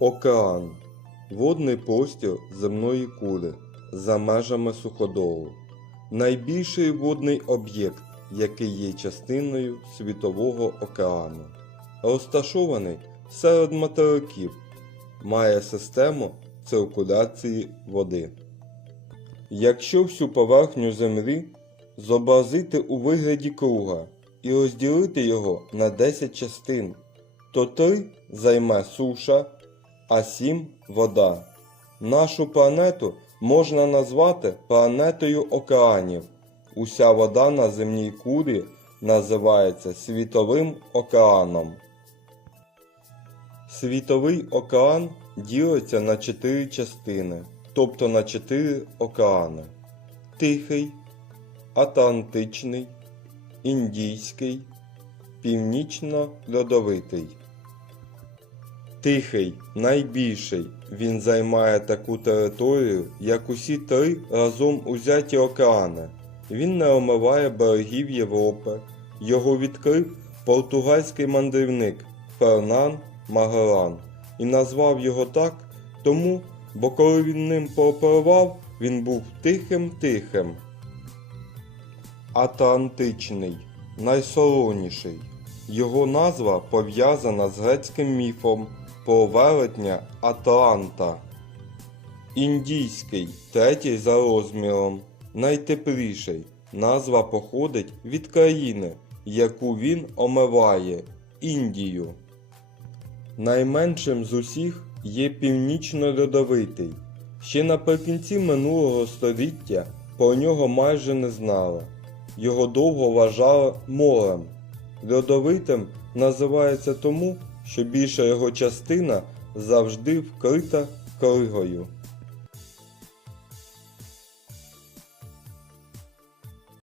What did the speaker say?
Океан водний простір земної кули за межами суходолу. Найбільший водний об'єкт, який є частиною Світового океану. Розташований серед материків, має систему циркуляції води. Якщо всю поверхню землі зобразити у вигляді круга і розділити його на 10 частин, то 3 займе суша, а 7 вода. Нашу планету можна назвати планетою океанів. Уся вода на земній кулі називається Світовим океаном. Світовий океан ділиться на чотири частини, тобто на чотири океани: Тихий, Атлантичний, Індійський, Північно-Льодовитий. Тихий найбільший. Він займає таку територію, як усі три разом узяті океани. Він не омиває берегів Європи. Його відкрив португальський мандрівник Фернан Магеллан і назвав його так тому, бо коли він ним пропливав, він був тихим-тихим. Атлантичний найсолоніший. Його назва пов'язана з грецьким міфом про Атланта. Індійський, третій за розміром, найтепліший. Назва походить від країни, яку він омиває Індію. Найменшим з усіх є північно-льодовитий. Ще наприкінці минулого століття про нього майже не знали. Його довго вважали морем. Льодовитим називається тому, що більша його частина завжди вкрита кригою.